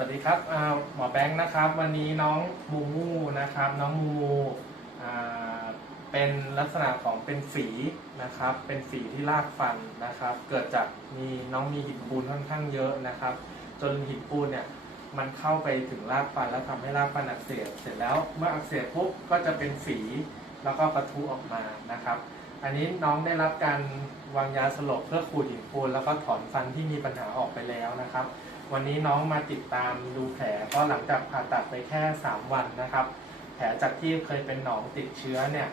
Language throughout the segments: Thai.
วัสดีครับหมอแบงค์นะครับ วันนี้น้องมูมูนะครับ น้องมูมูเป็นลักษณะของเป็นฝีนะครับ เป็นฝีที่รากฟันนะครับ เกิดจากมีน้องมีหินปูนค่อนข้างเยอะนะครับ จนหินปูนเนี่ยมันเข้าไปถึงรากฟันแล้วทำให้รากฟันอักเสบเสร็จแล้วเมื่ออักเสบปุ๊บก็จะเป็นฝี แล้วก็ปะทุออกมานะครับ อันนี้น้องได้รับการวางยาสลบเพื่อขูดหินปูนแล้วก็ถอนฟันที่มีปัญหาออกไปแล้วนะครับ วันนี้น้องมาติดตามดูแผลก็หลังจากผ่าตัดไปแค่ 3 วันนะครับ แผลจากที่เคยเป็นหนองติดเชื้อเนี่ย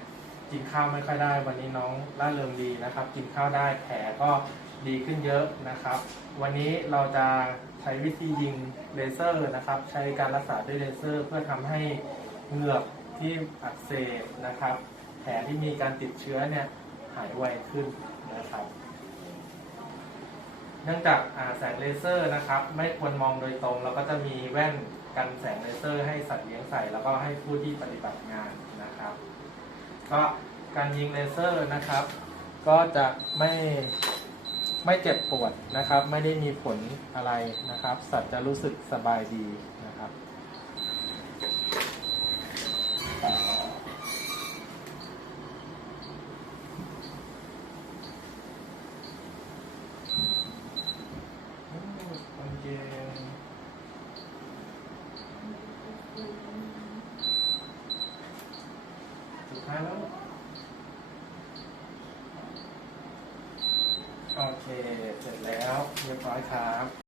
กินข้าวไม่ค่อยได้ วันนี้น้องร่าเริงดีนะครับ กินข้าวได้แผลก็ดีขึ้นเยอะนะครับ วันนี้เราจะใช้วิธียิงเลเซอร์นะครับ ใช้การรักษาด้วยเลเซอร์ เพื่อทำให้เหงือก ที่อักเสบนะครับ แผลที่มีการติดเชื้อเนี่ยหายไวขึ้นนะครับ เนื่องจากแสงเลเซอร์นะครับ ไม่ควรมองโดยตรงเราก็จะมีแว่นกันแสงเลเซอร์ให้สัตว์เลี้ยงใส่ แล้วก็ให้ผู้ที่ปฏิบัติงานนะครับ ก็การยิงเลเซอร์นะครับ ก็จะไม่ไม่เจ็บปวดนะครับ ไม่ได้มีผลอะไรนะครับ สัตว์จะรู้สึกสบายดีนะครับ อืมโอเค ท้ายแล้วโอเค เสร็จแล้ว เรียบร้อยครับ